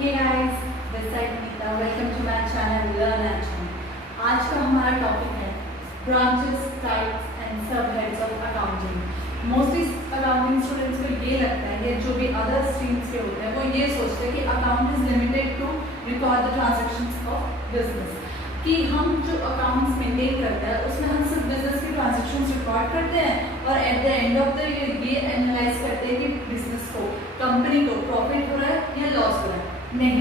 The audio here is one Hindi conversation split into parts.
Hey guys, this is Nita. Welcome to my channel Learn and Shine. आज का हमारा टॉपिक है ब्रांचेस, टाइप्स एंड सब heads of accounting. Mostly accounting students को ये लगता है, या जो भी अदर स्ट्रीम्स के होते हैं वो ये सोचते हैं कि account is limited to record the transactions of business, कि हम जो अकाउंट्स मेंटेन करते हैं उसमें हम सिर्फ बिजनेस के ट्रांजैक्शंस रिकॉर्ड करते हैं और eight the end of the year ये एनालाइज करते हैं कि बिजनेस को, कंपनी को प्रॉफिट हो रहा है या लॉस हो रहा है। नहीं,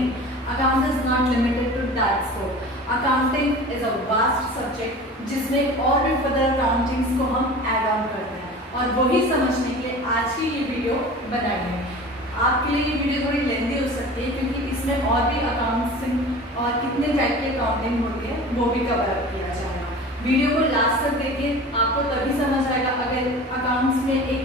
account is not limited to that scope. Accounting is a vast subject जिसमें और भी फर्दर अकाउंटिंग्स को हम ऐड ऑन करते हैं, और वही समझने के लिए आज की ये वीडियो बनाई है। आपके लिए ये वीडियो थोड़ी लेंथी हो सकती है क्योंकि इसमें और भी अकाउंटिंग और कितने टाइप की अकाउंटिंग होती है वो भी कवर अप किया जाएगा। वीडियो को लास्ट तक देखिए, आपको तभी समझ आएगा। अगर अकाउंट्स में एक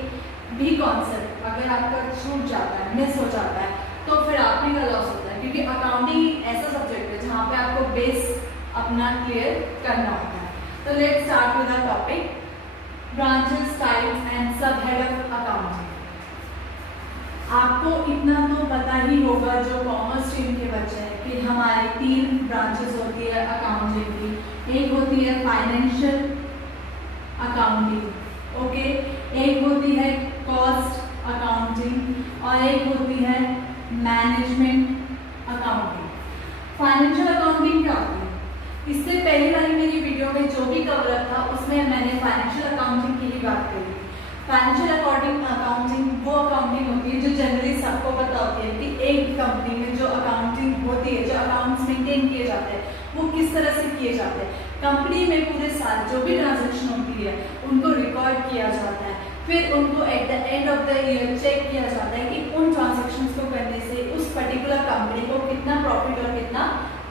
भी कॉन्सेप्ट अगर आपका छूट जाता है, मिस हो जाता है, तो फिर आप ही का लॉस होता है, क्योंकि अकाउंटिंग ऐसा सब्जेक्ट है जहाँ पे आपको बेस अपना क्लियर करना होता है। तो let's start with the topic branches, types and sub head of accounting. आपको इतना तो पता ही होगा जो कॉमर्स स्ट्रीम के बच्चे हैं कि हमारे 3 ब्रांचेस होती है अकाउंटिंग की। एक होती है फाइनेंशियल अकाउंटिंग, ओके, एक होती है कॉस्ट अकाउंटिंग और एक होती है मैनेजमेंट अकाउंटिंग। फाइनेंशियल अकाउंटिंग क्या होती है? इससे पहले वाली मेरी वीडियो में जो भी कवर था उसमें मैंने फाइनेंशियल अकाउंटिंग की ही बात करी। फाइनेंशियल अकाउंटिंग वो अकाउंटिंग होती है जो जनरली सबको पता होती है कि एक कंपनी में जो अकाउंटिंग होती है, जो अकाउंट्स मेंटेन किए जाते हैं वो किस तरह से किए जाते हैं। कंपनी में पूरे साल जो भी ट्रांजैक्शन होती है उनको रिकॉर्ड किया जाता है, फिर उनको at the end of the year check किया जाता है कि उन ट्रांजैक्शंस को करने से उस पर्टिकुलर कंपनी को कितना प्रॉफिट और कितना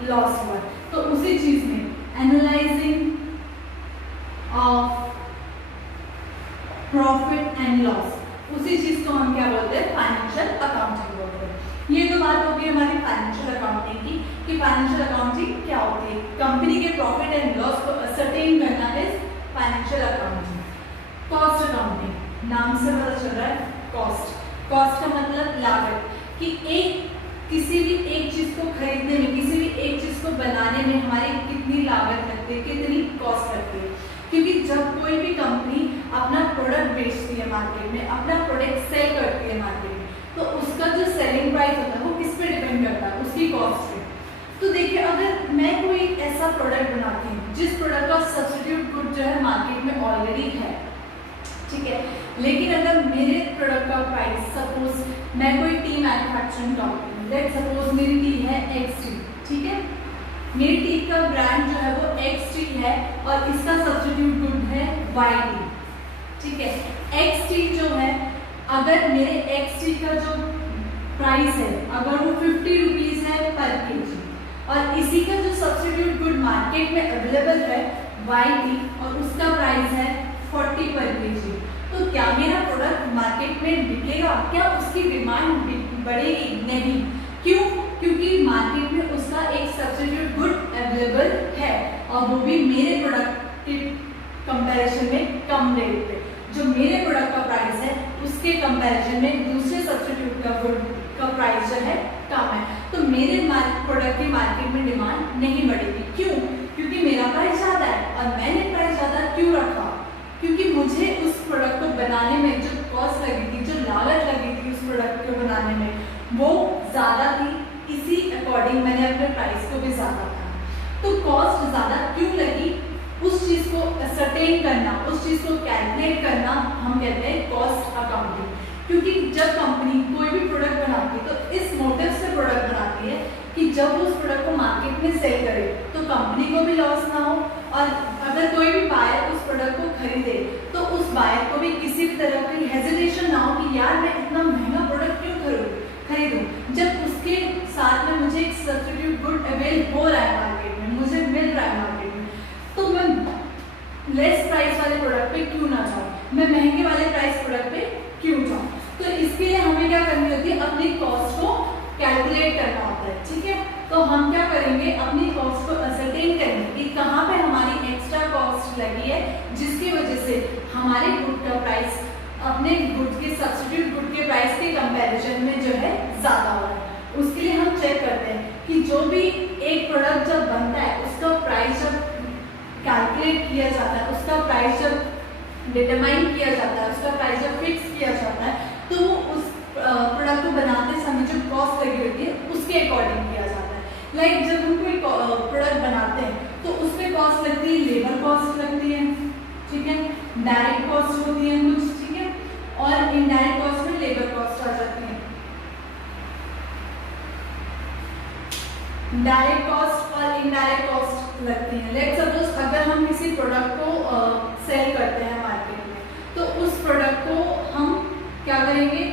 लॉस हुआ। तो उसी चीज में analysing of profit and loss, उसी चीज को हम क्या बोलते हैं? फाइनेंशियल अकाउंटिंग बोलते हैं। ये तो बात होगी हमारी फाइनेंशियल अकाउंटिंग की कि फाइनेंशियल अकाउंटिंग क्या होती है। कंपनी के प्रॉफिट एंड लॉस को असरटेन करना is financial accounting. Cost accounting, नाम से पता चल रहा है कॉस्ट। कॉस्ट का मतलब लागत, कि किसी भी एक चीज को खरीदने में, किसी भी एक चीज को बनाने में हमारी कितनी लागत लगती है, कितनी कॉस्ट लगती है। क्योंकि जब कोई भी कंपनी अपना प्रोडक्ट बेचती है मार्केट में, अपना प्रोडक्ट सेल करती है मार्केट में, तो उसका जो सेलिंग प्राइस होता है वो किस पे डिपेंड करता है? उसकी कॉस्ट पे। तो देखिए, अगर मैं कोई ऐसा प्रोडक्ट बनाती हूँ जिस प्रोडक्ट का सब्स्टिट्यूट गुड जो है मार्केट में ऑलरेडी है, ठीक है, लेकिन अगर मेरे प्रोडक्ट का प्राइस, सपोज मैं कोई T manufacturing company, let's suppose मेरी टी है एक्स टी, ठीक है, मेरी टी का ब्रांड जो है वो एक्स टी है और इसका सब्स्टिट्यूट गुड है वाई टी, ठीक है। एक्स टी जो है, अगर मेरे एक्स टी का जो प्राइस है अगर वो 50 रुपीज है पर केजी, और इसी का जो सब्स्टिट्यूट गुड मार्केट में अवेलेबल है वाई टी और उसका प्राइस है 40 पर केजी, तो क्या मेरा प्रोडक्ट मार्केट में बिकेगा? क्या उसकी डिमांड बढ़ेगी? नहीं। क्यों? क्योंकि मार्केट में उसका एक सब्स्टिट्यूट गुड अवेलेबल है और वो भी मेरे प्रोडक्ट के कंपैरिजन में कम रेट पे। जो मेरे प्रोडक्ट का प्राइस है उसके कंपैरिजन में दूसरे सब्स्टिट्यूट का गुड का प्राइस जो है कम है, तो मेरे प्रोडक्ट की मार्केट में डिमांड नहीं बढ़ेगी। क्यों? क्योंकि मेरा प्राइस ज्यादा है। और मैंने प्राइस ज्यादा क्यों रखा? क्योंकि मुझे उस प्रोडक्ट को बनाने में जो कॉस्ट लगी थी, जो लागत लगी थी उस प्रोडक्ट को बनाने में, वो ज्यादा थी। इसी अकॉर्डिंग मैंने अपने प्राइस को भी ज्यादा रखा। तो कॉस्ट ज्यादा क्यों लगी, उस चीज को असरटेन करना, उस चीज को कैलकुलेट करना हम कहते हैं कॉस्ट अकाउंटिंग। क्योंकि जब कंपनी कोई भी प्रोडक्ट बनाती है तो इस मोटिव से प्रोडक्ट बनाती है कि जब उस प्रोडक्ट को मार्केट में सेल करे तो कंपनी को भी लॉस ना हो, और अगर कोई भी बायर उस प्रोडक्ट को खरीदे तो उस बायर को भी किसी भी तरह की हेजिटेशन ना हो कि यार मैं इतना महंगा प्रोडक्ट क्यों खरीदूं, जब उसके साथ में मुझे एक सब्स्टिट्यूट गुड अवेल हो रहा है मार्केट में, मुझे मिल रहा है मार्केट में, तो मैं लेस प्राइस वाले प्रोडक्ट पे क्यों ना जाऊं, मैं महंगे वाले प्राइस प्रोडक्ट पे क्यों जाऊं। तो इसके लिए हमें क्या करनी होती है? अपनी कॉस्ट को कैलकुलेट करना होता है, ठीक है। तो हम क्या करेंगे? अपनी कॉस्ट को असरटेन करेंगे कि कहाँ पे हमारी एक्स्ट्रा कॉस्ट लगी है जिसकी वजह से हमारे गुड का प्राइस अपने गुड के सब्स्टिट्यूट गुड के प्राइस के कंपैरिजन में जो है ज्यादा हो रहा है। उसके लिए हम चेक शेयर करते हैं कि जो भी एक प्रोडक्ट जब बनता है उसका प्राइस जब कैलकुलेट किया जाता है, उसका प्राइस जब डिटरमाइन किया जाता है, उसका प्राइस जब फिक्स किया जाता है, तो वो उस प्रोडक्ट को बनाते समय जो कॉस्ट लगी होती है उसके अकॉर्डिंग किया जाता है। लाइक जब हम कोई प्रोडक्ट बनाते हैं तो उस पर कॉस्ट लगती है, लेबर कॉस्ट लगती है, ठीक है, डायरेक्ट कॉस्ट होती है कुछ, ठीक है, और इनडायरेक्ट कॉस्ट में लेबर कॉस्ट आ जाती है। डायरेक्ट कॉस्ट और इनडायरेक्ट कॉस्ट लगती है। लेट्स सपोज अगर हम किसी प्रोडक्ट को सेल करते हैं मार्केट में, तो उस प्रोडक्ट को हम क्या करेंगे,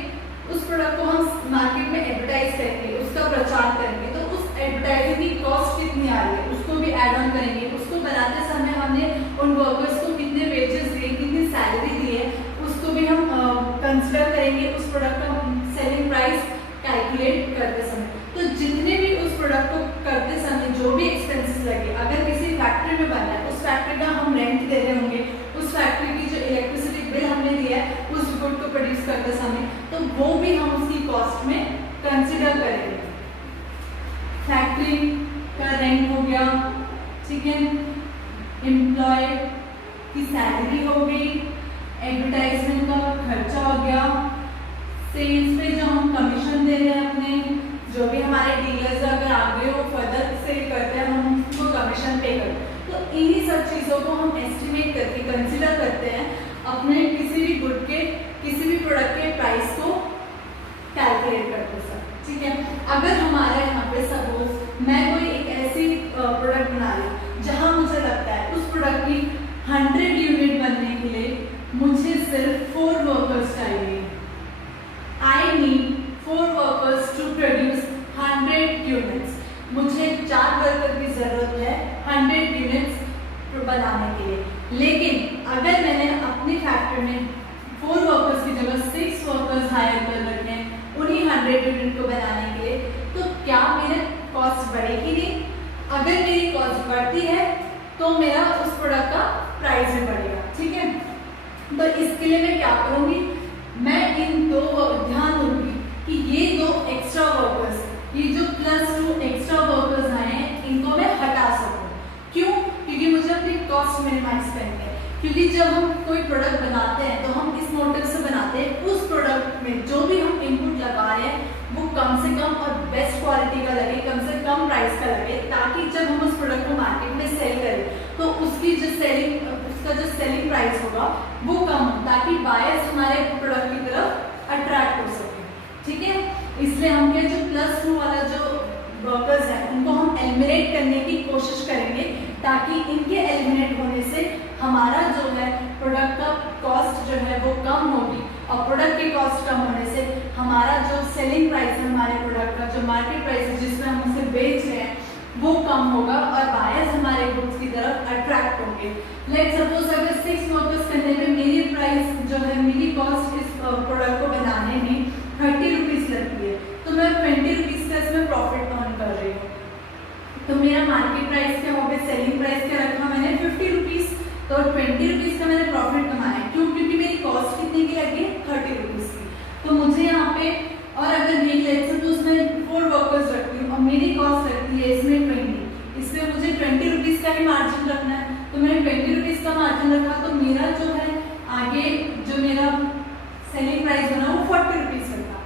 उस प्रोडक्ट को हम मार्केट में एडवर्टाइज करेंगे, उसका प्रचार करेंगे, तो उस एडवर्टाइजिंग की कॉस्ट कितनी आ रही है उसको भी ऐड ऑन करेंगे। उसको बनाते समय हमने उन वर्कर्स को कितने वेजेस दिए, कितनी सैलरी दी है, उसको भी हम कंसिडर करेंगे उस प्रोडक्ट का सेलिंग प्राइस कैलकुलेट करते समय। तो जितने भी उस प्रोडक्ट को करते समय जो भी एक्सपेंसेस लगे, अगर किसी फैक्ट्री में बना है, उस फैक्ट्री का हम रेंट दे रहे होंगे, उस फैक्ट्री की जो इलेक्ट्रिसिटी बिल हमने दिया है उस गुड को प्रोड्यूस करते समय, तो वो भी हम उसकी कॉस्ट में कंसिडर करेंगे। फैक्ट्री का रेंट हो गया, ठीक है, एम्प्लॉय की सैलरी हो गई, एडवर्टाइजमेंट का खर्चा हो गया, सेल्स पे जो हम कमीशन दे रहे हैं अपने, जो भी हमारे डीलर्स अगर आगे वो फर्दर सेल करते हैं हम उनको कमीशन पे करते हैं। तो इन्हीं सब चीज़ों को हम एस्टिमेट करके कंसिडर करते हैं अपने किसी भी गुड के, किसी भी प्रोडक्ट के प्राइस को कैलकुलेट करते हैं, ठीक है। अगर हमारे यहाँ पे सपोज मैं कोई एक ऐसी प्रोडक्ट बना रही जहाँ मुझे लगता है उस प्रोडक्ट की 100 यूनिट बनने के लिए मुझे सिर्फ 4 वर्कर्स चाहिए। I need 4 workers to produce 100 units. मुझे 4 वर्कर की जरूरत है 100 यूनिट्स बनाने के लिए। लेकिन अगर मैंने अपनी फैक्ट्री में 4 वर्कर्स की जगह 6 वर्कर्स हायर कर रखे हैं उन्हीं 100 यूनिट को बनाने के लिए, तो क्या मेरे कॉस्ट बढ़ेगी नहीं? अगर मेरी कॉस्ट बढ़ती है तो मेरा उस प्रोडक्ट का प्राइस भी बढ़ेगा, ठीक है। तो इसके लिए मैं क्या करूँगी, मैं इन दो ध्यान दूंगी कि ये 2 एक्स्ट्रा वर्कर्स, ये जो +2 एक्स्ट्रा वर्कर्स आए हैं इनको मैं हटा सकूं। क्यों? क्योंकि मुझे अपनी कॉस्ट मिनिमाइज करनी है। क्योंकि जब हम कोई प्रोडक्ट बनाते हैं तो हम इस मोटिव से बनाते हैं उस प्रोडक्ट में जो भी हम इनपुट लगा रहे हैं वो कम से कम और बेस्ट क्वालिटी का लगे, कम से कम प्राइस का लगे, ताकि जब हम उस प्रोडक्ट को मार्केट में सेल करें तो उसकी जो सेलिंग प्राइस होगा वो कम हो, ताकि बायर्स हमारे प्रोडक्ट की तरफ अट्रैक्ट हो सके, ठीक है। इसलिए हम क्या जो +2 वाला जो वर्कर्स हैं उनको हम एलिमिनेट करने की कोशिश करेंगे, ताकि इनके एलिमिनेट होने से हमारा जो है प्रोडक्ट का कॉस्ट जो है वो कम होगी, और प्रोडक्ट की कॉस्ट कम होने से हमारा जो सेलिंग प्राइस है हमारे प्रोडक्ट का, जो मार्केट प्राइस है जिसमें हम उसे बेच रहे हैं वो कम होगा और बायर्स हमारे गुड्स की तरफ अट्रैक्ट होंगे। लेट्स सपोज अगर 6 वर्कर्स करने में मेरी प्राइस जो है, मेरी कॉस्ट इस प्रोडक्ट को बनाने में 30 रुपीज़ लगती है, तो मैं 20 रुपीज़ का इसमें प्रॉफिट अर्न कर रही हूँ। तो मेरा मार्केट प्राइस क्या हो गया, सेलिंग प्राइस क्या रखा मैंने 50 रुपीज़, तो 20 रुपीज़ का मैंने प्रॉफिट कमाया है। क्यों? क्योंकि मेरी कॉस्ट कितने की लगी, 30 रुपीज़ की। तो मुझे यहाँ पे, और अगर ये लेट्स सपोज मैं 4 वर्कर्स रखती हूँ और मेरी कॉस्ट लगती है इसमें 20, इसमें मुझे 20 रुपीज़ का ही मार्जिन रखना है, तो मैंने 20 रुपीज़ का मार्जिन रखा, तो मेरा जो है आगे जो मेरा सेलिंग प्राइस बना वो 40 रुपीज़ रखा।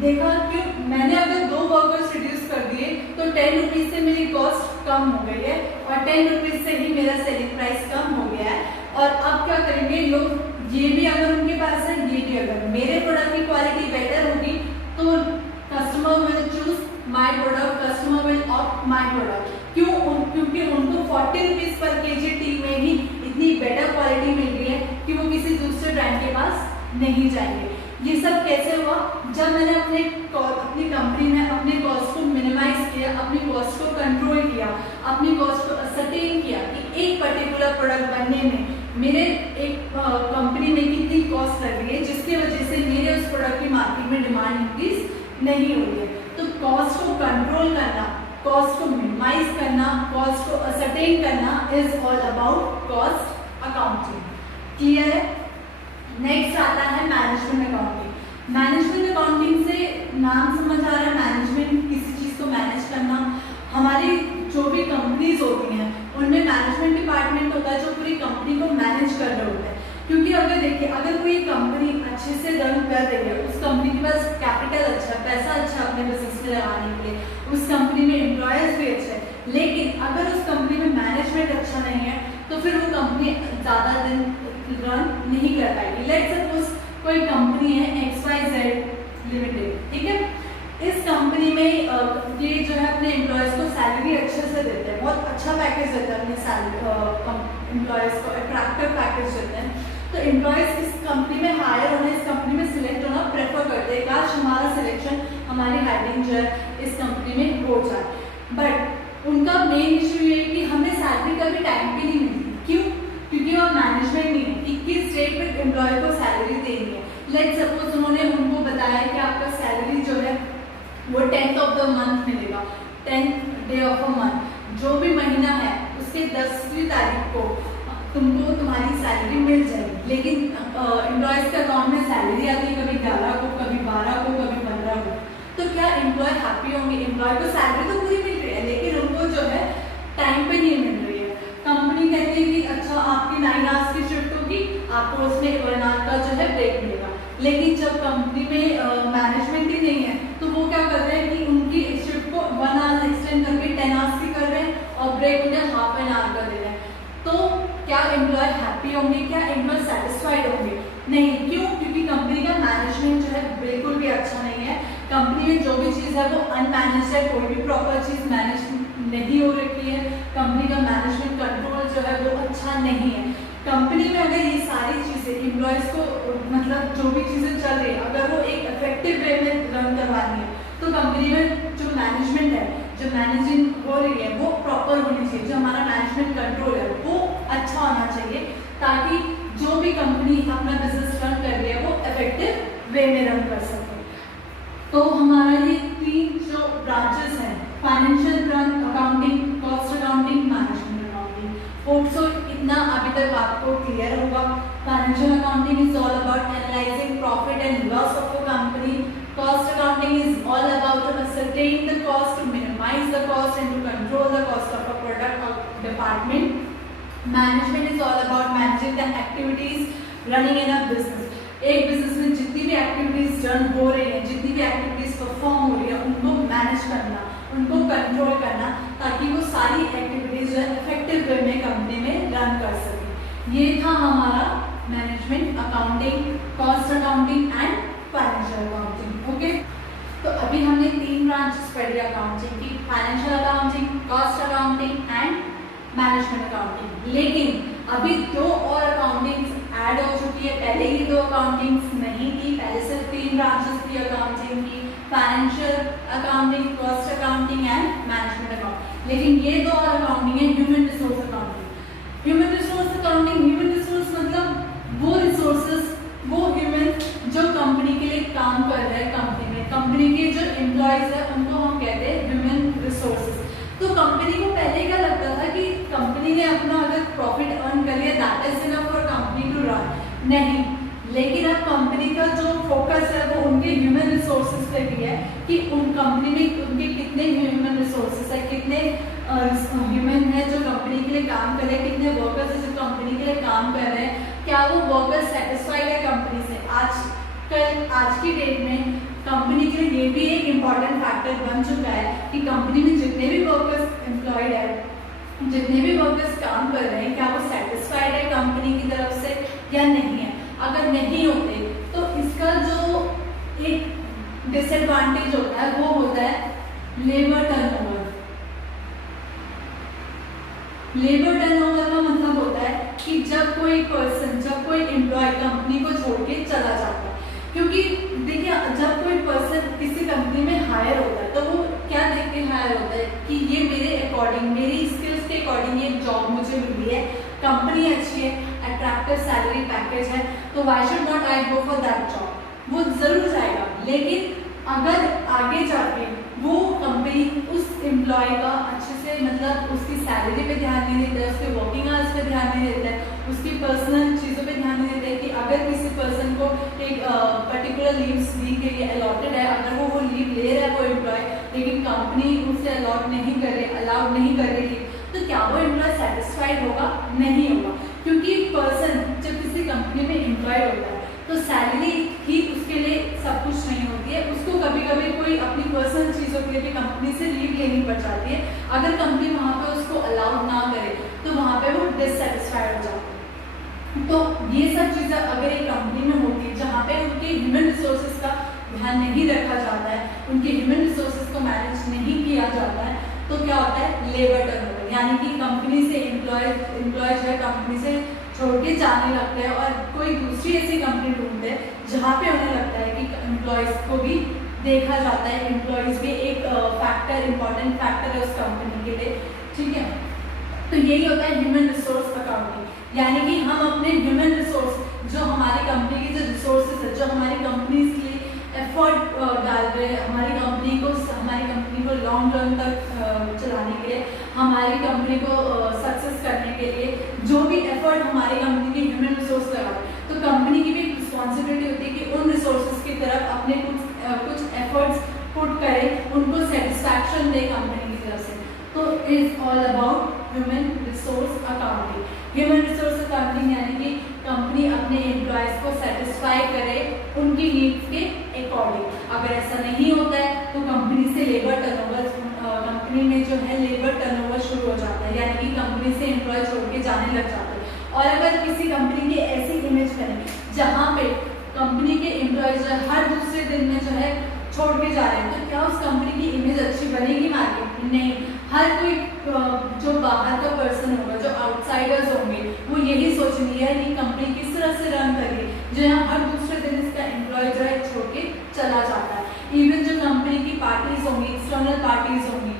देखा क्यों? मैंने अगर 2 वर्कर्स रिड्यूस कर दिए तो 10 रुपीज़ से मेरी कॉस्ट कम हो गई है और 10 रुपीज़ से ही मेरा सेलिंग प्राइस कम हो गया है। और अब क्या करेंगे लोग, ये भी अगर उनके पास है, ये भी अगर मेरे प्रोडक्ट की क्वालिटी बेटर होगी तो customer will choose my product, customer will opt my product. क्यों? क्योंकि उनको 40 रुपीज़ पर केजी टी में ही इतनी बेटर क्वालिटी मिल गई है कि वो किसी दूसरे ब्रांड के पास नहीं जाएंगे। ये सब कैसे हुआ? जब मैंने अपनी कंपनी में अपने कॉस्ट को मिनिमाइज किया, अपनी कॉस्ट को कंट्रोल किया, अपनी कॉस्ट को असरटेन किया कि एक पर्टिकुलर प्रोडक्ट बनने में मेरे एक कंपनी में कितनी कॉस्ट लग रही है, जिसकी वजह से मेरे उस प्रोडक्ट की मार्केट में डिमांड इंक्रीज नहीं हो रही है। तो कॉस्ट को कंट्रोल करना, कॉस्ट को मिनिमाइज करना, कॉस्ट को असरटेन करना is all about cost accounting. Clear है? नेक्स्ट आता है मैनेजमेंट अकाउंटिंग। मैनेजमेंट अकाउंटिंग से नाम समझ आ रहा है, मैनेजमेंट किसी चीज़ को मैनेज पॉइंट होता है जो पूरी कंपनी को मैनेज कर रहे होते हैं। क्योंकि अगर देखिए, अगर कोई कंपनी अच्छे से रन कर रही है, उस कंपनी के पास कैपिटल अच्छा है, पैसा अच्छा है अपने बिजनेस में लगाने के लिए, उस कंपनी में एम्प्लॉयर्स भी अच्छे हैं, लेकिन अगर उस कंपनी में मैनेजमेंट अच्छा नहीं है तो फिर वो कंपनी ज़्यादा दिन रन नहीं कर पाएगी। लेट्स सपोज कोई कंपनी है XYZ लिमिटेड, ठीक है। इस कंपनी में ये जो है अपने एम्प्लॉयज़ को सैलरी अच्छे से देते हैं, बहुत अच्छा पैकेज देते हैं अपने एम्प्लॉयज़ को, अट्रैक्टिव पैकेज देते हैं। तो एम्प्लॉयज़ इस कंपनी में हायर होना, इस कंपनी में सिलेक्ट होना प्रेफर करते हैं, काश हमारा सिलेक्शन, हमारी हायरिंग जो है इस कंपनी में हो जाए। बट उनका मेन इशू ये है कि हमें सैलरी का भी टाइम पे नहीं मिलती। क्यों? क्योंकि वह मैनेजमेंट नहीं है कि किस डेट पे एम्प्लॉय को सैलरी देनी है। लेट्स सपोज उन्होंने उनको बताया कि आपका सैलरी जो है वो 10th ऑफ द मंथ मिलेगा, 10th day of a month, जो भी महीना है उसके 10वीं तारीख को तुमको तुम्हारी सैलरी मिल जाएगी। लेकिन एम्प्लॉयज़ के अकाउंट में सैलरी आती है कभी 11 को, कभी 12 को, कभी 15 को। तो क्या एम्प्लॉय हैप्पी होंगे? एम्प्लॉय को सैलरी तो पूरी मिल रही है लेकिन उनको जो है टाइम पे नहीं मिल रही है। कंपनी कहती है कि अच्छा आपकी 9 आवर्स की शिफ्ट होगी, आपको उसमें 1 आवर का जो है ब्रेक मिलेगा। लेकिन जब कंपनी में मैनेजमेंट ही नहीं है तो वो क्या कर रहे हैं कि उनकी शिफ्ट को 1 आवर एक्सटेंड करके 10 आवर्स की कर रहे हैं और ब्रेक उन्हें हाफ एन आवर का दे रहे हैं। तो क्या एम्प्लॉय हैप्पी होंगे? क्या एम्प्लॉय सेटिस्फाइड होंगे? नहीं। क्यों? क्योंकि कंपनी का मैनेजमेंट जो है बिल्कुल भी अच्छा नहीं है। कंपनी में जो भी चीज़ है वो अनमैनेज है, कोई भी प्रॉपर चीज़ मैनेज नहीं हो रखी है। कंपनी का मैनेजमेंट कंट्रोल जो है वो अच्छा नहीं है। कंपनी में अगर ये सारी चीज़ें एम्प्लॉयज़ को मतलब जो भी चीज़ें चल रही है अगर वो एक इफेक्टिव वे में रन करवानी है तो कंपनी में जो मैनेजमेंट है, जो मैनेजिंग हो रही है वो प्रॉपर होनी चाहिए। जो हमारा मैनेजमेंट कंट्रोल है वो अच्छा होना चाहिए ताकि जो भी कंपनी अपना बिजनेस रन कर रही है वो इफेक्टिव वे में रन कर सके। तो हमारा ये 3 जो ब्रांचेस हैं, financial accounting, cost accounting, management accounting, hope so इतना अभी तक आपको क्लियर होगा। Financial accounting is all about analysing profit and loss of a company. Cost accounting is all about to ascertain the cost, to minimize the cost and to control the cost of a product or department. Management is all about managing the activities running in a business. एक बिजनेस में जितनी भी एक्टिविटीज रन हो रही है, जितनी भी एक्टिविटीज परफॉर्म हो रही है उनको मैनेज करना, उनको कंट्रोल करना ताकि वो सारी एक्टिविटीज जो है इफेक्टिव वे में कंपनी में रन कर सके। ये था हमारा management accounting, cost accounting and financial accounting. Okay, तो अभी हमने 3 ब्रांचेस पढ़ी अकाउंटिंग की, financial accounting, cost accounting and management accounting. लेकिन अभी 2 और अकाउंटिंग्स ऐड हो चुकी है। पहले ही 2 अकाउंटिंग्स नहीं थी, पहले सिर्फ 3 ब्रांचेस थी अकाउंटिंग की, financial accounting, cost accounting and management accounting. लेकिन ये 2 और अकाउंटिंग है human resource accounting. Human resource accounting, human resource मतलब वो रिसोर्सेज, वो ह्यूमन जो कंपनी के लिए काम कर रहे हैं, कंपनी के जो एम्प्लॉयज है उनको हम कहते हैं ह्यूमन रिसोर्सेज। तो कंपनी को पहले क्या लगता था कि कंपनी ने अपना अगर प्रॉफिट अर्न कर लिया that is enough for company to run, नहीं। लेकिन अब कंपनी का जो फोकस है वो उनके ह्यूमन रिसोर्सेज पे भी है कि उन कंपनी में उनके कितने ह्यूमन रिसोर्सेज है, कितने ह्यूमन है जो कंपनी के लिए काम कर रहे हैं, कितने वर्कर्स है जो कंपनी के लिए काम कर रहे हैं, क्या वो वर्कर्स सेटिस्फाइड है कंपनी से। आज की डेट में कंपनी के लिए ये भी एक इम्पॉर्टेंट फैक्टर बन चुका है कि कंपनी में जितने भी वर्कर्स एम्प्लॉयड है, जितने भी वर्कर्स काम कर रहे हैं, क्या वो सेटिस्फाइड है कंपनी की तरफ से या नहीं है। अगर नहीं होते तो इसका जो एक डिसएडवांटेज होता है वो होता है लेबर टर्नओवर। लेबर टर्नओवर का मतलब होता है कि जब कोई पर्सन, जब कोई एम्प्लॉय कंपनी को छोड़ के चला जाता है। क्योंकि देखिए जब कोई पर्सन किसी कंपनी में हायर होता है तो वो क्या देख के हायर होता है कि ये मेरे अकॉर्डिंग, मेरी स्किल्स के अकॉर्डिंग ये जॉब मुझे मिली है, कंपनी अच्छी है, अट्रैक्टिव सैलरी पैकेज है, तो why should not I go for that job. वो जरूर जाएगा। लेकिन अगर आगे जाके वो कंपनी उस एम्प्लॉय का अच्छे से मतलब उसकी सैलरी पे ध्यान नहीं देता है, उसके वर्किंग आवर्स पे ध्यान नहीं देता है, उसकी पर्सनल चीज़ों पे ध्यान नहीं देता है कि अगर किसी पर्सन को एक पर्टिकुलर लीव्स दी के लिए अलॉटेड है, अगर वो लीव ले रहा है वो एम्प्लॉय, लेकिन कंपनी उसे अलॉट नहीं कर रही, अलाउड नहीं कर रही, तो क्या वो एम्प्लॉय सेटिस्फाइड होगा? नहीं होगा, क्योंकि पर्सन जब किसी कंपनी में एम्प्लॉय होता है तो सैलरी ही उसके लिए सब कुछ नहीं होती है। उसको कभी कभी कोई अपनी पर्सनल चीज़ों के लिए भी कंपनी से लीव लेनी पड़ जाती है। अगर कंपनी वहाँ पे उसको अलाउ ना करे तो वहाँ पे वो डिससेटिस्फाइड हो जाता है। तो ये सब चीज़ें अगर एक कंपनी में होती है जहाँ पे उनके ह्यूमन रिसोर्सेज का ध्यान नहीं रखा जाता है, उनके ह्यूमन रिसोर्सेज को मैनेज नहीं किया जाता है, तो क्या होता है? लेबर टर्नओवर, यानी कि कंपनी से एम्प्लॉय जो है कंपनी से छोड़ के जाने लगते हैं और कोई दूसरी ऐसी कंपनी ढूंढते हैं जहाँ पे उन्हें लगता है कि एम्प्लॉयज़ को भी देखा जाता है, एम्प्लॉयज़ भी एक फैक्टर, इंपॉर्टेंट फैक्टर है उस कंपनी के लिए, ठीक है। तो यही होता है ह्यूमन रिसोर्स अकाउंटिंग, यानी कि हम अपने ह्यूमन रिसोर्स जो हमारी कंपनी के जो रिसोर्सेज है, जो हमारी कंपनी के लिए एफर्ट डाल रहे हैं, हमारी कंपनी को लॉन्ग रन तक चलाने के लिए, हमारी कंपनी को सक्सेस करने के लिए जो भी एफर्ट हमारी कंपनी के ह्यूमन रिसोर्स लगा, तो कंपनी की भी एक रिस्पॉन्सिबिलिटी होती है कि उन रिसोर्सेज की तरफ अपने कुछ एफर्ट्स पुट करें, उनको सेटिस्फैक्शन दे कंपनी की तरफ से। तो is all about human resource accounting. Human resource accounting यानी कि कंपनी अपने एम्प्लॉयज़ को सेटिस्फाई करे उनकी नीड्स के अकॉर्डिंग। अगर ऐसा नहीं होता है तो कंपनी से लेबर टर्नओवर, कंपनी में जो है लेबर टर्नओवर शुरू हो जाता है, यानी कि कंपनी से एम्प्लॉय छोड़ के जाने लग जाते हैं। और अगर किसी कंपनी की ऐसी इमेज बने जहाँ पे कंपनी के एम्प्लॉयज जो है हर दूसरे दिन में जो है छोड़ के जा रहे हैं, तो क्या उस कंपनी की इमेज अच्छी बनेगी मार्केट में? नहीं। हर कोई जो बाहर का पर्सन होगा, जो आउटसाइडर्स होंगे, वो यही सोचेंगे यार ये कंपनी किस तरह से रन करिए, जो यहाँ हर दूसरे दिन इसका एम्प्लॉय जो है छोड़ के चला जाता है। इवन जो कंपनी की पार्टीज होंगी, एक्सटर्नल पार्टीज होंगी,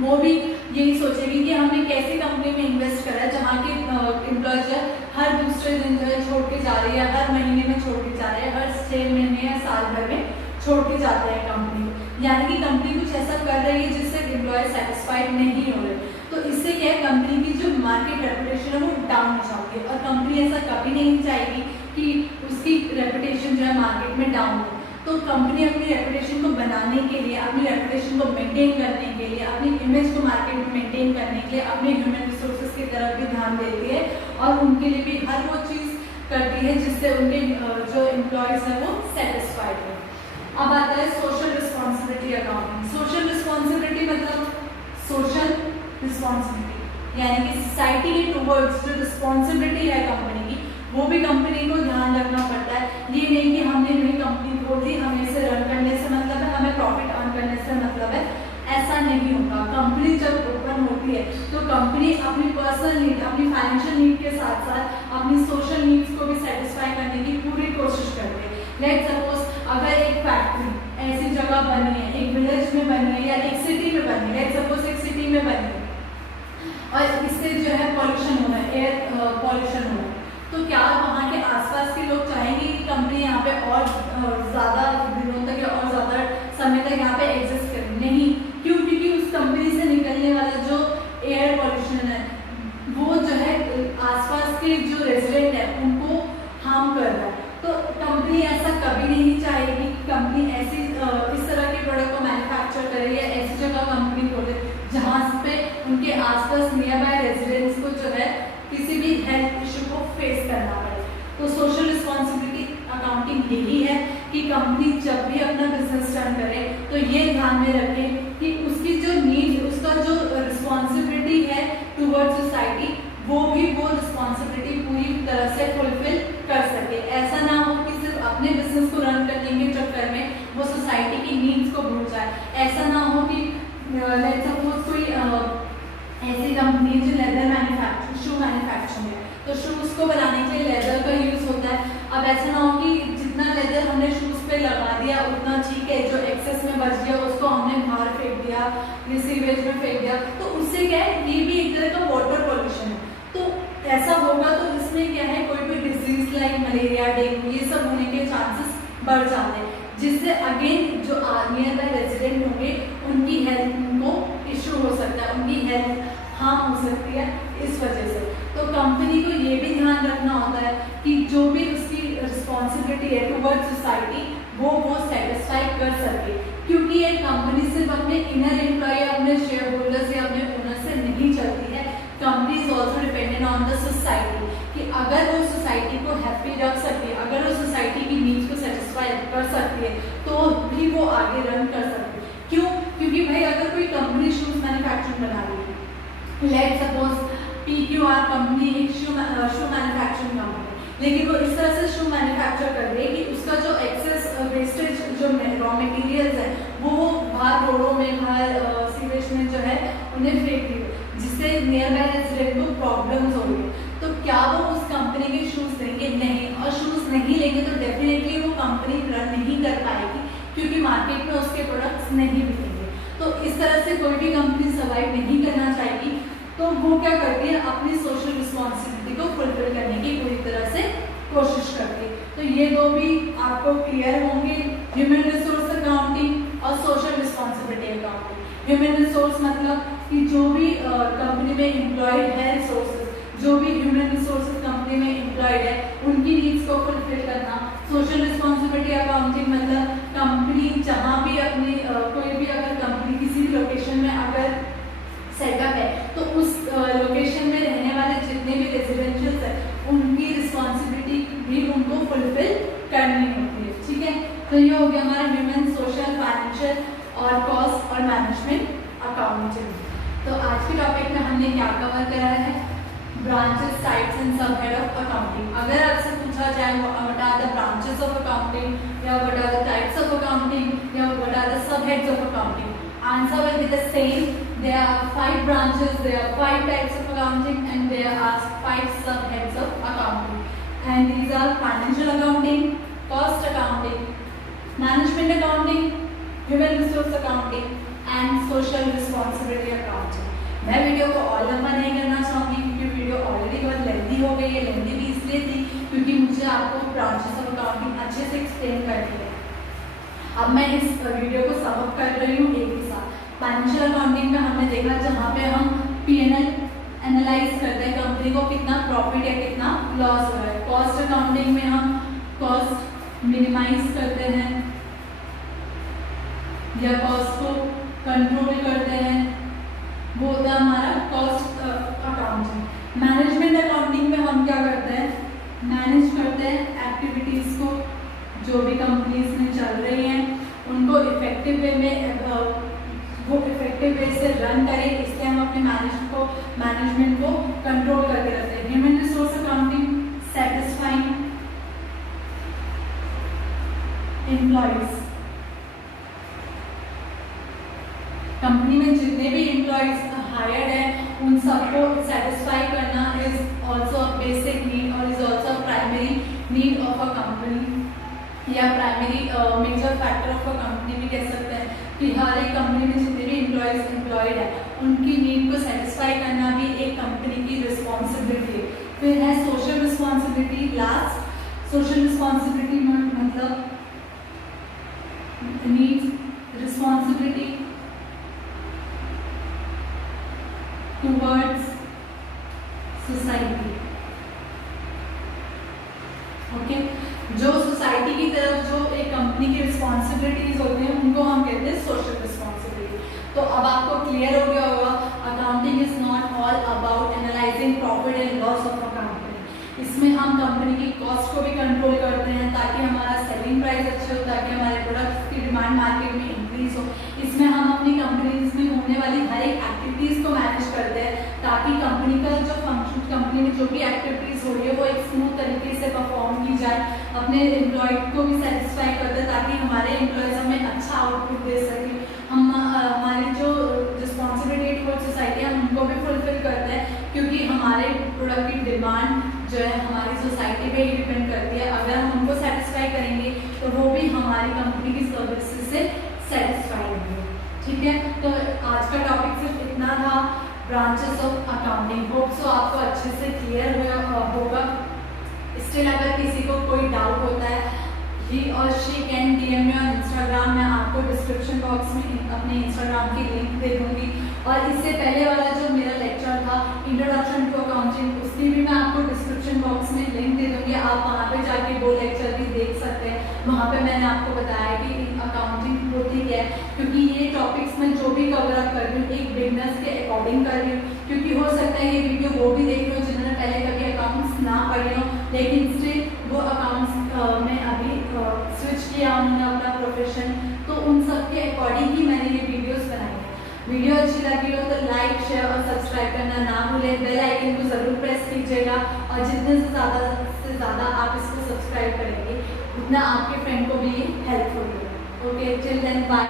वो भी यही सोचेगी कि हमने कैसी कंपनी में इन्वेस्ट करा है जहाँ के एम्प्लॉय जो है हर दूसरे दिन जो है छोड़ के जा रही है, हर महीने में छोड़ के जा रहे हैं, हर 6 महीने या साल भर में छोड़ के जाते हैं कंपनी को। यानी कि कंपनी कुछ ऐसा कर रही है जिससे एम्प्लॉय सेटिस्फाइड नहीं हो रहे, तो इससे क्या है, कंपनी की जो मार्केट रेपुटेशन है वो डाउन हो जाती है। और कंपनी ऐसा कभी नहीं चाहेगी कि उसकी रेपुटेशन जो है मार्केट में डाउन हो। तो कंपनी अपनी रेपुटेशन को बनाने के लिए, अपनी रेपुटेशन को मेंटेन करने के लिए, अपनी इमेज को मार्केट में मेंटेन करने के लिए अपने ह्यूमन रिसोर्सेज की तरफ भी ध्यान देती है और उनके लिए भी हर वो चीज़ करती है जिससे उनके जो एम्प्लॉयज़ हैं वो सेटिस्फाइड है। अब आता है social responsibility accounting. Social responsibility मतलब सोशल रिस्पॉन्सिबिलिटी, यानी कि सोसाइटी के टुवर्ड्स जो रिस्पॉन्सिबिलिटी है कंपनी की, वो भी कंपनी को ध्यान रखना पड़ता है। ये नहीं कि हमने नई कंपनी खोल दी, हमें इसे रन करने से मतलब है, हमें प्रॉफिट अर्न करने से मतलब है, ऐसा नहीं होता। कंपनी जब ओपन होती है तो कंपनी अपनी पर्सनल नीड, अपनी फाइनेंशियल नीड के साथ साथ अपनी सोशल नीड्स को भी सेटिस्फाई करने की पूरी कोशिश करती है। लेट्स सपोज अगर एक फैक्ट्री ऐसी जगह बनी है, एक विलेज में बनी है या एक सिटी में बनी है, लेट्स सपोज एक सिटी में बनी है और इससे जो है पॉल्यूशन हो रहा है, एयर पॉल्यूशन हो रहा है, तो क्या वहाँ के आसपास के लोग चाहेंगे कि कंपनी यहाँ पे और ज़्यादा दिनों तक या और ज़्यादा समय तक यहाँ पे एग्जिस्ट करे? नहीं। क्यों? क्योंकि उस कंपनी से निकलने वाला जो एयर पॉल्यूशन है वो जो है आसपास के जो रेजिडेंट है उनको हार्म कर रहा है। तो कंपनी ऐसा कभी नहीं चाहेगी कि कंपनी ऐसी इस तरह के प्रोडक्ट को मैन्युफैक्चर करे या ऐसी जगह कंपनी खोले जहाँ पे उनके आसपास नियर बाय रेजिडेंट्स को जो है किसी भी हेल्थ इशू को फेस करना पड़े। तो सोशल रिस्पॉन्सिबिलिटी अकाउंटिंग यही है कि कंपनी जब भी अपना बिजनेस रन करे तो ये ध्यान में रखे कि उसकी जो नीड, उसका जो रिस्पॉन्सिबिलिटी है टुवर्ड्स सोसाइटी, वो भी वो रिस्पॉन्सिबिलिटी पूरी तरह से फुलफिल कर सके। ऐसा ना हो कि सिर्फ अपने बिजनेस को रन करने के चक्कर में वो सोसाइटी की नीड्स को भूल जाए। ऐसा ना हो कि लेट्स सपोज कोई ऐसी कंपनी जो लेदर मैन्युफैक्चर, शू मैन्युफैक्चरिंग है, तो शूज़ को बनाने के लिए लेदर का यूज़ होता है। अब ऐसा ना हो कि जितना लेदर हमने शूज़ पे लगा दिया उतना ठीक है, जो एक्सेस में बच गया उसको हमने बाहर फेंक दिया, ये सीवेज में फेंक दिया, तो उससे क्या है, ये भी एक तरह का वाटर पॉल्यूशन है। तो ऐसा होगा तो इसमें क्या है, कोई भी डिजीज लाइक मलेरिया, डेंगू, ये सब होने के चांसेस बढ़ जाते हैं, जिससे अगेन जो नियर बाय रेजिडेंट होंगे उनकी हेल्थ को इशू हो सकता है, उनकी हेल्थ हार्म हो सकती है इस वजह से। तो कंपनी को ये भी ध्यान रखना होता है कि जो भी उसकी रिस्पॉन्सिबिलिटी है टुवर्ड्स सोसाइटी वो सेटिस्फाई कर सके, क्योंकि ये कंपनी सिर्फ अपने इनर एम्प्लॉय, अपने शेयर होल्डर्स या अपने ओनर से नहीं चलती है, अगर वो सोसाइटी को हैप्पी रख सकती है, अगर वो सोसाइटी की नीड्स को सेटिस्फाई कर सकती है, तो भी वो आगे रन कर सकती है। क्यों? क्योंकि भाई अगर कोई कंपनी शूज मैन्युफैक्चरिंग बना रही है, लेट सपोज PQR कंपनी एक शू मैन्युफैक्चरिंग कंपनी, लेकिन वो इस तरह से शू मैन्युफैक्चर कर रही है कि उसका जो एक्सेस वेस्टेज जो रॉ मटेरियल्स है वो बाहर रोडों में, बाहर सीवेज में जो है उन्हें फेंक दी, जिससे नियर बाय रेजिडेंट को प्रॉब्लम्स हो रही है। तो क्या वो उस कंपनी के शूज़ लेंगे? नहीं। और शूज़ नहीं लेंगे तो डेफिनेटली वो कंपनी रन नहीं कर पाएगी, क्योंकि मार्केट में उसके प्रोडक्ट्स नहीं बिकेंगे। तो इस तरह से कोई भी कंपनी सर्वाइव नहीं करना चाहेगी, तो वो क्या करती है, अपनी सोशल रिस्पॉन्सिबिलिटी को फुलफिल करने की पूरी तरह से कोशिश करती है। तो ये दो भी आपको क्लियर होंगे, ह्यूमन रिसोर्स अकाउंटिंग और social responsibility accounting. Human resource मतलब कि जो भी कंपनी में एम्प्लॉयड है रिसोर्सेज, जो भी ह्यूमन रिसोर्सेज कंपनी में एम्प्लॉयड है उनकी नीड्स को फुलफिल करना। सोशल रिस्पॉन्सिबिलिटी अकाउंटिंग मतलब कंपनी जहाँ भी अपनी कोई भी अगर कंपनी किसी भी लोकेशन में अगर सेटअप है, तो उस लोकेशन में रहने वाले जितने भी रेजिडेंशियल्स है उनकी रिस्पॉन्सिबिलिटी भी उनको फुलफिल करनी होती है। ठीक है, तो ये हो गया हमारा ह्यूमन, सोशल, फाइनेंशियल और कॉस्ट और मैनेजमेंट अकाउंटिंग। तो आज के टॉपिक में हमने क्या कवर करा है? Branches, types and sub head of accounting. अगर आपसे पूछा जाए what are the branches of accounting, या what are the types of accounting, या what are the sub heads of accounting, answer will be the same. There are 5 branches, there are 5 types of accounting, and there are 5 subheads of accounting. And these are financial accounting, cost accounting, management accounting, human resource accounting, and social responsibility accounting. मैं वीडियो को और लंबा नहीं करना चाहूँगी, क्योंकि वीडियो ऑलरेडी बहुत लेंदी हो गई है। लेंदी भी इसलिए थी क्योंकि मुझे आपको ब्रांचेस ऑफ अकाउंटिंग अच्छे से एक्सप्लेन करनी है। अब मैं इस वीडियो को समअप कर रही हूँ एक ही साथ। फाइनेंशियल अकाउंटिंग में हमने देखा जहाँ पे हम P&L एनालाइज करते हैं, कंपनी को कितना प्रॉफिट या कितना लॉस हो रहा है। कॉस्ट अकाउंटिंग में हम कॉस्ट मिनिमाइज करते हैं या कॉस्ट को कंट्रोल करते हैं, वो होता है हमारा कॉस्ट अकाउंटिंग। मैनेजमेंट अकाउंटिंग में हम क्या करते हैं? मैनेज करते हैं एक्टिविटीज़ को, जो भी कंपनीज में चल रही हैं उनको इफेक्टिव वे में वो इफेक्टिव वे से रन करें, इसलिए हम अपने मैनेजमेंट को कंट्रोल करके रखते हैं। Human resource accounting, satisfying employees, company में जितने भी एम्प्लॉयज हायर्ड हैं उन सबको सेटिस्फाई करना is also a basic need और is also a primary need of a company, या primary major factor of a company भी कह सकते हैं कि हर एक कंपनी में जितने भी एम्प्लॉयज एम्प्लॉयड है उनकी नीड को सेटिस्फाई करना भी एक कंपनी की रिस्पॉन्सिबिलिटी है। फिर है social responsibility last. Social responsibility मतलब needs responsibility towards society. Okay, जो सोसाइटी की तरफ जो एक कंपनी की रिस्पॉन्सिबिलिटीज होती हैं उनको हम कहते हैं सोशल रिस्पॉन्सिबिलिटी। तो अब आपको क्लियर हो गया होगा, accounting is not all about analysing profit and loss of a company. इसमें हम कंपनी की कॉस्ट को भी कंट्रोल करते हैं ताकि हमारा सेलिंग प्राइस अच्छे हो, ताकि हमारे प्रोडक्ट्स की डिमांड मार्केट में इंक्रीज हो। इसमें हम अपनी कंपनीज में होने वाली हर एक एक्टिविटीज़ को मैनेज करते हैं ताकि कंपनी का जो फंक्शन, कंपनी में जो भी एक्टिविटीज़ हो रही है वो एक स्मूथ तरीके से परफॉर्म की जाए। अपने एम्प्लॉयड को भी सेटिस्फाई करते हैं ताकि हमारे एम्प्लॉयज हमें अच्छा आउटपुट दे सकें। हम हमारी जो रिस्पॉन्सिबिलिटी टुवर्ड्स सोसाइटी है उनको भी फुलफिल करते हैं, क्योंकि हमारे प्रोडक्ट की डिमांड जो है हमारी सोसाइटी पे ही डिपेंड करती है। अगर हम उनको सेटिस्फाई करेंगे तो वो भी हमारी कंपनी की सर्विसेज से सेटिस्फाई होंगे। ठीक है, तो आज का टॉपिक सिर्फ इतना था, branches of accounting. Hope so आपको अच्छे से क्लियर होगा। स्टिल अगर किसी को कोई डाउट होता है, ही और शी कैन DM में और इंस्टाग्राम में आपको डिस्क्रिप्शन बॉक्स में अपने इंस्टाग्राम की लिंक दे दूँगी। और इससे पहले वाला जो मेरा लेक्चर था इंट्रोडक्शन टू अकाउंटिंग, उसकी भी मैं आपको डिस्क्रिप्शन बॉक्स में लिंक दे दूँगी। आप वहाँ पे जाके वो लेक्चर भी देख सकते हैं। वहाँ पे मैंने आपको बताया कि अकाउंटिंग होती क्या है, क्योंकि ये टॉपिक्स मैं जो भी कवर अप कर रही हूँ एक बिगनर्स के अकॉर्डिंग कर रही हूँ, क्योंकि हो सकता है ये वीडियो वो भी देख रहे हो जिन्होंने पहले कभी अकाउंट्स ना पढ़े हो, वीडियो अच्छी लगी हो तो लाइक, शेयर और सब्सक्राइब करना ना भूलें। बेल आइकन को ज़रूर प्रेस कीजिएगा और जितने से ज़्यादा आप इसको सब्सक्राइब करेंगे उतना आपके फ्रेंड को भी हेल्पफुल होगा। Okay, till then bye.